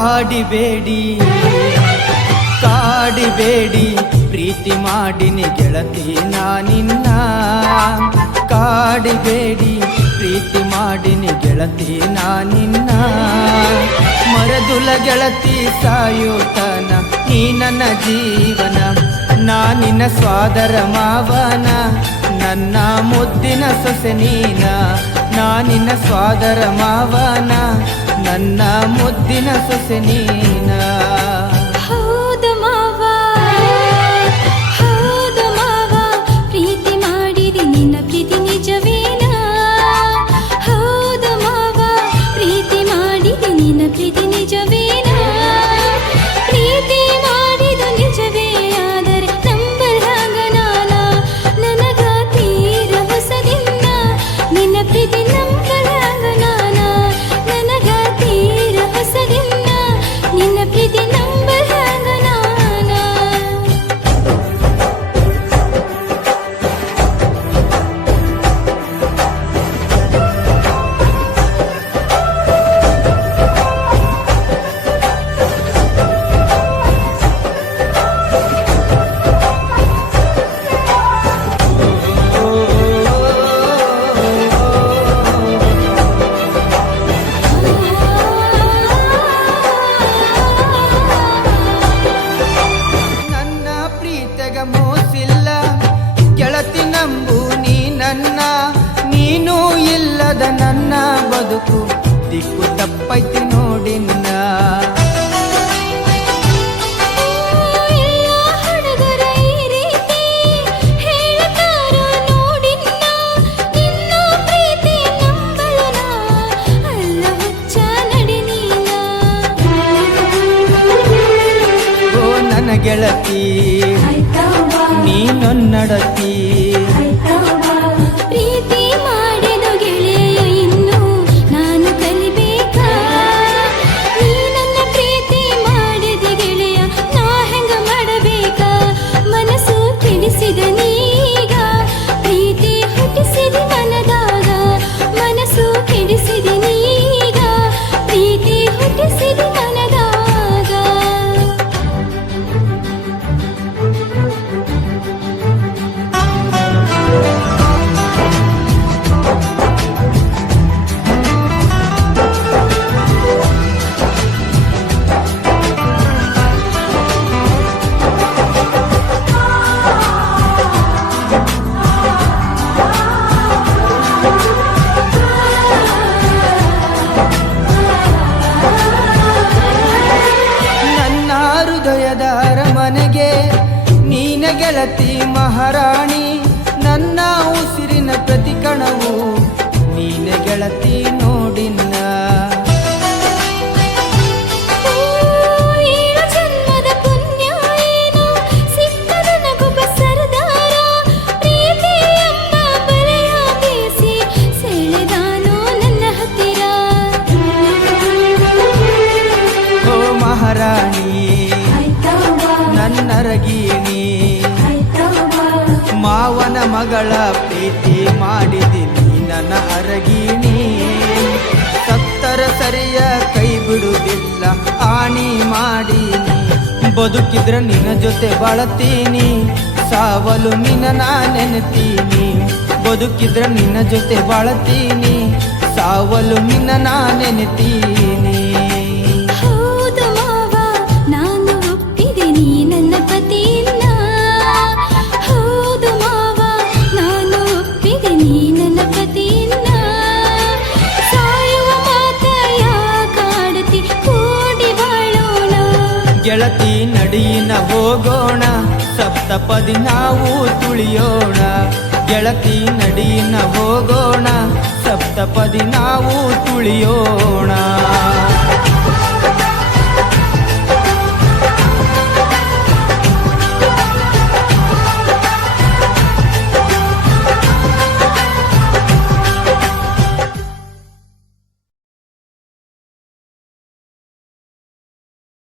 ಕಾಡಿಬೇಡಿ ಕಾಡಿಬೇಡಿ ಪ್ರೀತಿ ಮಾಡಿನಿ ಗೆಳತಿ ನಾನಿನ್ನ ಕಾಡಿಬೇಡಿ ಪ್ರೀತಿ ಮಾಡಿನಿ ಗೆಳತಿ ನಾನಿನ್ನ ಮರದುಲ ಗೆಳತಿ ಸಾಯುತನ ನೀ ನನ್ನ ಜೀವನ ನಾನಿನ್ನ ಸ್ವಾದರ ಮಾವನ ನನ್ನ ಮುದ್ದಿನ ಸೊಸೆ ನೀನ ನಾನಿನ್ನ ಸ್ವಾದರ ಮಾವನ ನನ್ನ ಮುದ್ದಿನ ಸೊಸೆ ನೀನ ಹೌದು ಮಾವ ಪ್ರೀತಿ ಮಾಡಿರಿ ನಿನ್ನ ಪ್ರೀತಿ ನಿಜವೇನ ಹೌದು ಮಾವ ಪ್ರೀತಿ ಮಾಡಿರಿ ನಿನ್ನ ಪ್ರೀತಿ ನಿಜವೇನ ಪ್ರೀತಿ ಮಾಡಿದ ನಿಜವೇ ಆದರೆ ನಂಬರ್ ಹಾಗ ನಾನ ನನಗ ತೀರ ಹೊಸದಿನ್ನ ನಿನ್ನ ಪ್ರೀತಿ ನಂಬರ್ ಹಾಗ ನಾನ ನನಗ ತೀರ ಹೊಸದಿನ್ನ ನಿನ್ನ ಪ್ರೀತಿ ನಂಬರ್ ಹಾಗ ನಾನ ನನ್ನ ಪ್ರೀತಿಗ ಮೋಸಿಲ್ಲ ಗೆಳತಿ ನಂಬು ನೀ ನನ್ನ ನೀನು ಇಲ್ಲದ ನನ್ನ ಬದುಕು ದಿಕ್ಕು ತಪ್ಪೈತಿ ನೋಡಿನ್ನ ಎಲ್ಲ ಹುಡುಗರ ಈ ರೀತಿ ಹೇಳ್ತಾರ ನೋಡಿನ್ನ ನಿನ್ನ ಪ್ರೀತಿ ನಂಬಲನ ಅಲ್ಲ ಹುಚ್ಚ ನಡಿ ನೀನ ಓ ನನ್ನ ಗೆಳತಿ ನೀನೊನ್ನಡತಿ ಪ್ರೀತಿ ಮಾಡಿದ ಗೆಳೆಯ ಇನ್ನು ನಾನು ಕಲಿಬೇಕಾ ನೀ ನನ್ನ ಪ್ರೀತಿ ಮಾಡಿದ ಗೆಳೆಯ ನಾ ಹೆಂಗ ಮಾಡಬೇಕಾ ಮನಸ್ಸು ಕೆಡಿಸಿದ ನೀಗ ಪ್ರೀತಿ ಹುಟ್ಟಿಸಿದ ಮನದಾಗ ಮನಸ್ಸು ಕೆಡಿಸಿದ ನೀಗ ಪ್ರೀತಿ ಹುಟ್ಟಿಸಿದ ಮನದಾಗ ನನ್ನ ಹೃದಯದ ಅರಮನೆಗೆ ನೀನ ಗೆಳತಿ ಮಹಾರಾಣಿ ನನ್ನ ಉಸಿರಿನ ಪ್ರತಿ ಕಣವು ನೀನ ಗೆಳತಿ ನೋಡಿನ್ನ ಏಳು ಜನ್ಮದ ಪುಣ್ಯ ಏನೋ ಸಿಕ್ಕದ ನಗೊಬ್ಬ ಸರದಾರ ಪ್ರೀತಿ ಎಂಬ ಬಲೆಯ ಬೀಸಿ ಸೆಳೆದಾನೋ ನನ್ನ ಹತ್ತಿರ ಓ ಮಹಾರಾಣಿ ನನ್ನರಗೀನಿ ಮಾವನ ಮಗಳ ಪ್ರೀತಿ ಮಾಡಿದಿನಿ ನನ್ನ ಅರಗೀನಿ ಸತ್ತರ ಸರಿಯ ಕೈ ಬಿಡುವುದಿಲ್ಲ ಆಣಿ ಮಾಡೀನಿ ಬದುಕಿದ್ರ ನಿನ್ನ ಜೊತೆ ಬಾಳತೀನಿ ಸಾವಲು ನಿನ್ನ ನಾ ನೆನೆತೀನಿ ಬದುಕಿದ್ರ ನಿನ್ನ ಜೊತೆ ಬಾಳತೀನಿ ಸಾವಲು ನಿನ್ನ ನಾ ನೆನೆತೀನಿ ಹೌದು ಮಾವ ನಾನು ಒಪ್ಪಿದೆ ನೀ ನನ್ನ ಪತಿಯನ್ನ ಹೌದು ಮಾವ ನಾನು ಒಪ್ಪಿದೆ ನೀ ನನ್ನ ಪತಿಯನ್ನ ಸಾಯುವ ಮಾತ ಯಾಕಾಡತಿ ಕೂಡಿ ಬಾಳೋಣ ಗೆಳತಿ ನಡಿನ ಹೋಗೋಣ ಸಪ್ತಪದಿ ನಾವು ತುಳಿಯೋಣ ಗೆಳತಿ ನಡಿನ ಹೋಗೋಣ ಸಪ್ತಪದಿ ನಾವು ತುಳಿಯೋಣ